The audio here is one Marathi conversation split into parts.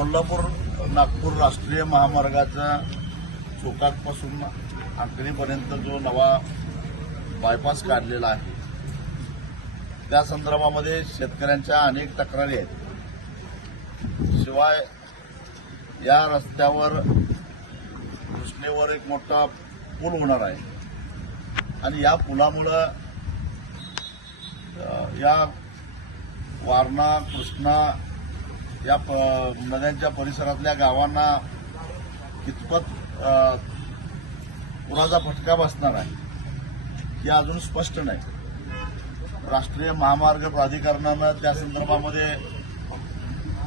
कोल्हापूर नागपूर राष्ट्रीय महामार्गाच्या चोकातपासून अंकलीपर्यंत जो नवा बायपास काढलेला आहे त्या संदर्भामध्ये शेतकऱ्यांच्या अनेक तक्रारी आहेत। शिवाय या रस्त्यावर कृष्णेवर एक मोठा पूल होणार आहे आणि या पुलामुळे या वारणा कृष्णा या नद्यांच्या परिसरातल्या गावांना कितपत पुराचा फटका बसणार आहे हे अजून स्पष्ट नाही। राष्ट्रीय महामार्ग प्राधिकरणानं त्या संदर्भामध्ये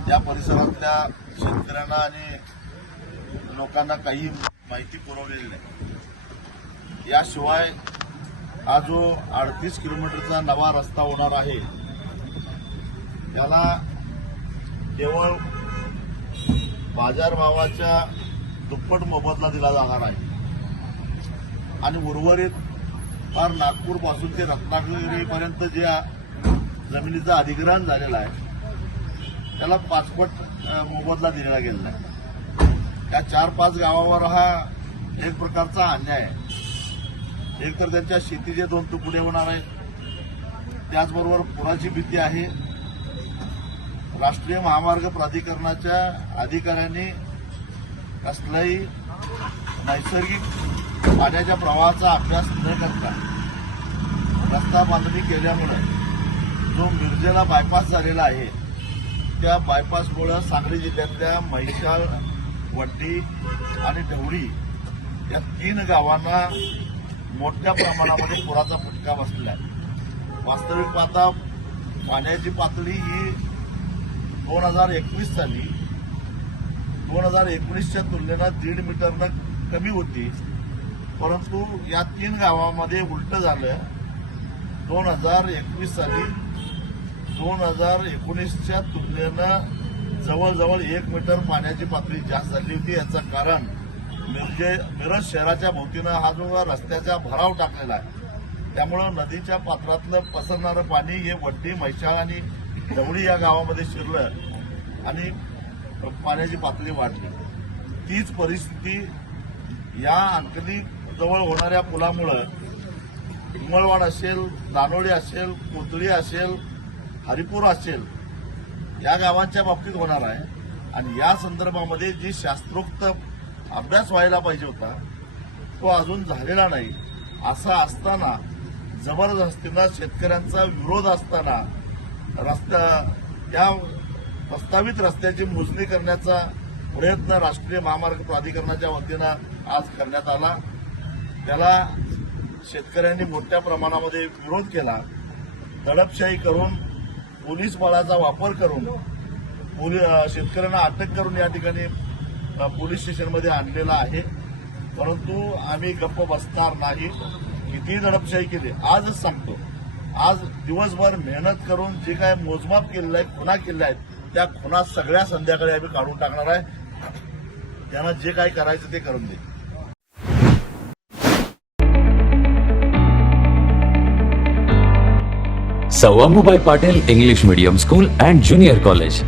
या परिसरातल्या शेतकऱ्यांना आणि लोकांना काही माहिती पुरवलेली नाही। याशिवाय हा जो 38 किलोमीटरचा नवा रस्ता होणार आहे याला केवळ बाजारभावाच्या दुप्पट मोबदला दिला जाणार आहे आणि उर्वरित फार नागपूरपासून ते रत्नागिरीपर्यंत जे जमिनीचं अधिग्रहण झालेलं आहे त्याला 5 पट मोबदला दिलेला गेलेला आहे। त्या 4-5 गावावर हा एक प्रकारचा अन्याय आहे। एक तर त्यांच्या शेतीचे 2 तुकडे होणार आहेत, त्याचबरोबर पुराची भीती आहे। राष्ट्रीय महामार्ग प्राधिकरणाच्या अधिकाऱ्यांनी कसलाही नैसर्गिक पाण्याच्या प्रवाहाचा अभ्यास न करता रस्ता बांधणी केल्यामुळे जो मिरजेला बायपास झालेला आहे त्या बायपासमुळे सांगली जिल्ह्यातल्या म्हैसाळ, वड्डी आणि ढवळी या 3 गावांना मोठ्या प्रमाणामध्ये पुराचा फटका बसलेला आहे। वास्तविक पाहता पाण्याची पातळी ही 2021 साली 2019च्या तुलनेनं 1.5 मीटरनं कमी होती, परंतु या 3 गावांमध्ये उलट झालं। 2021 साली 2019च्या तुलनेनं जवळजवळ 1 मीटर पाण्याची पातळी जास्त झाली होती। याचं कारण मिरज शहराच्या भोवतीनं हा जो रस्त्याचा भराव टाकलेला आहे त्यामुळं नदीच्या पात्रातलं पसरणारं पाणी हे वड्डी, म्हैसाळ आणि ढवळी या गावामध्ये शिरलं आणि पाण्याची पातळी वाढली। तीच परिस्थिती या अंकली जवळ होणाऱ्या पुलामुळं हिंगळवाड असेल, दानोळी असेल, कोथळी असेल, हरिपूर असेल या गावांच्या बाबतीत होणार आहे आणि या संदर्भामध्ये जी शास्त्रोक्त अभ्यास व्हायला पाहिजे होता तो अजून झालेला नाही। असं असताना जबरदस्तीनं शेतकऱ्यांचा विरोध असताना या प्रस्तावित रस्त्याची मोजणी करण्याचा प्रयत्न राष्ट्रीय महामार्ग प्राधिकरणाच्या वतीनं आज करण्यात आला। त्याला शेतकऱ्यांनी मोठ्या प्रमाणामध्ये विरोध केला। दडपशाही करून, पोलीस बळाचा वापर करून शेतकऱ्यांना अटक करून या ठिकाणी पोलीस स्टेशनमध्ये आणलेला आहे, परंतु आम्ही गप्प बसणार नाही। किती दडपशाही केली आजच सांगतो, आज दिवसभर मेहनत करून जे काय मोजमाप केलेलं आहे, खुणा केल्या आहेत त्या खुणा सगळ्या संध्याकाळी आम्ही काढून टाकणार आहे। त्यांना जे काय करायचं ते करून दे। Sir Ambubai Patil English Medium School and Junior College.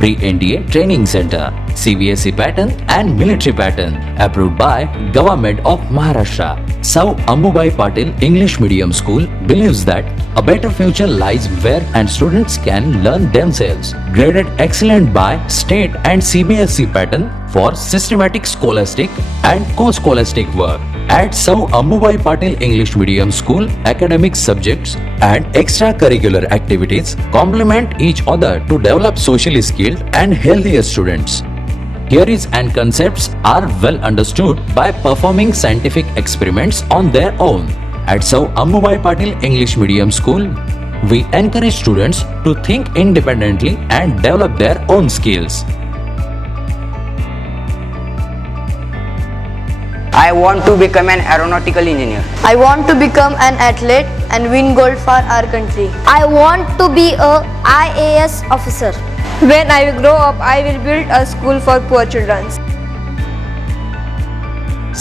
Pre-NDA Training Center, CBSE pattern and military pattern, approved by Government of Maharashtra. Sir Ambubai Patil English Medium School believes that a better future lies where and students can learn themselves. Graded excellent by state and CBSE pattern for systematic scholastic and co-scholastic work. At Sir Ambubai Patil English Medium School, academic subjects and extracurricular activities complement each other to develop socially skilled and healthier students. Theories and concepts are well understood by performing scientific experiments on their own. At Sir Ambubai Patil English Medium School, we encourage students to think independently and develop their own skills. I want to become an aeronautical engineer. I want to become an athlete and win gold for our country. I want to be a IAS officer. When I grow up, I will build a school for poor children.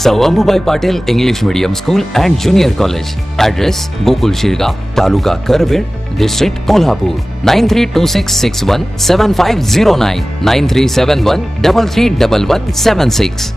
Sir Ambubai Patil English Medium School and Junior College. Address: Gokul Shirgaon, Taluka Karved, District Kolhapur. 9326617509 9371331176.